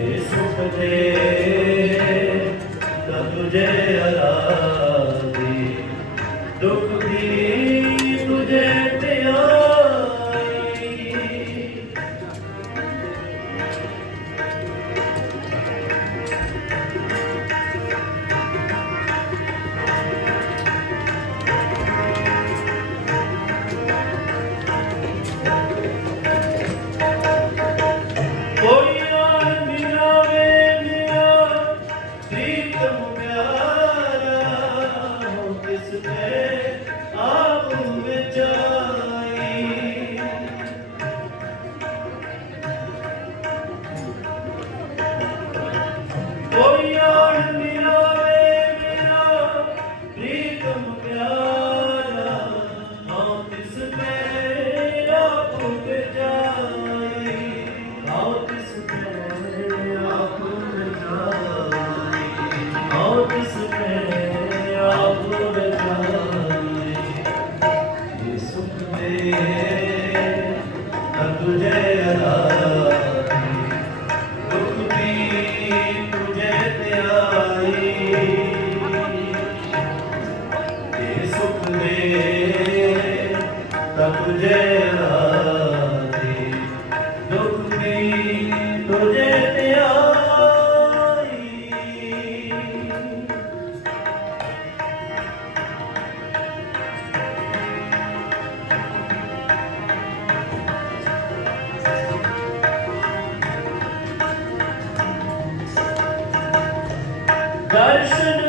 ਇਹ ਸੁਖ ਸੁਖ ਦੇ ਦਰਸ਼ਨ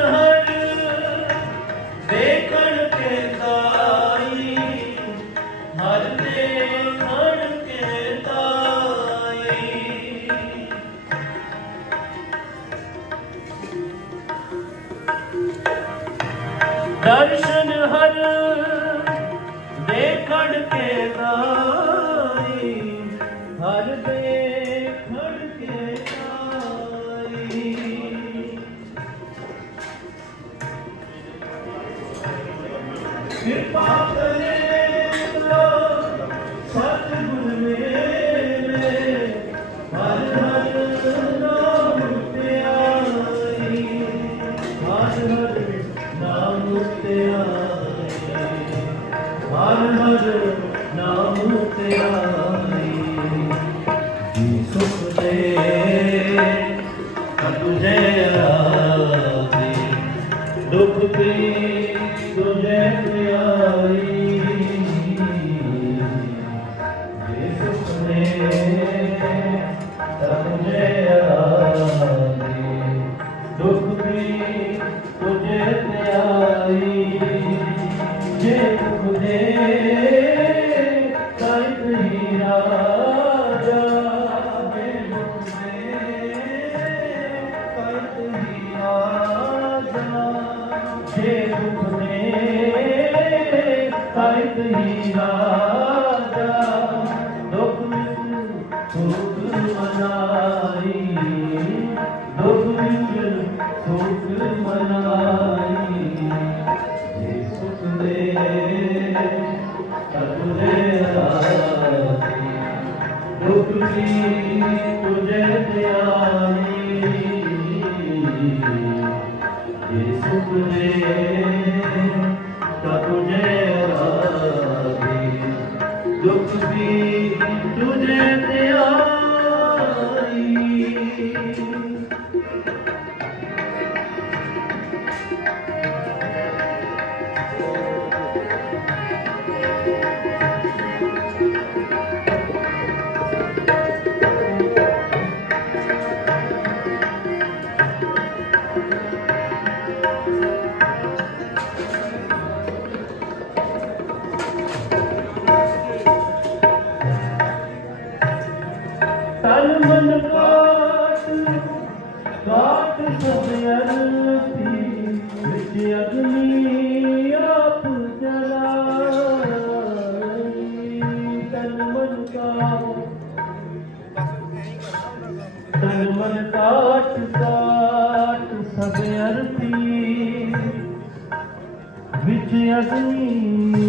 ਹਰ ਦੇਖਣ ਕੇ ਤਾਈ। ਹਰ ਹਰ ਨਾਮ ਤੇ ਦੁਖ ਦੀ ਤੁਝੇ ਪਿਆਈ ਜੇ ਸੁਖ ਨੇ ਤੁਝੇ ਆਰਾਧੀ ਦੁੱਖ ਤੁਝੇ ਜੇ ਦੁੱਖ ਨੇ ਕਾਇਤ ਹੀ ਰਾਜਾ। ਦੁੱਖ ਵਿੱਚ ਸੁਖ ਮਨਾਈ, ਦੁੱਖ ਵਿੱਚ ਸੁਖ ਮਨਾਈ। ਜੇ ਸੁਖ ਦੇ ਤਤੁਰੇ ਆਈ ਦੁੱਖ ਦੀ ਤੁਝੇ ਧਿਆਈ ਜੇ ਸੁਖ ਦੇ ਤਤੁਰੇ ਆਈ ਕਾਟ ਕਾਟ ਸਭ ਵਿੱਚ ਅਗਨੀ ਆਪ ਜਲਾਈ ਤਨ ਮਨ ਕਾਟ ਤਨ ਮਨ ਕਾਟ ਕਾਟ ਸਭ ਵਿੱਚ ਅਗਨੀ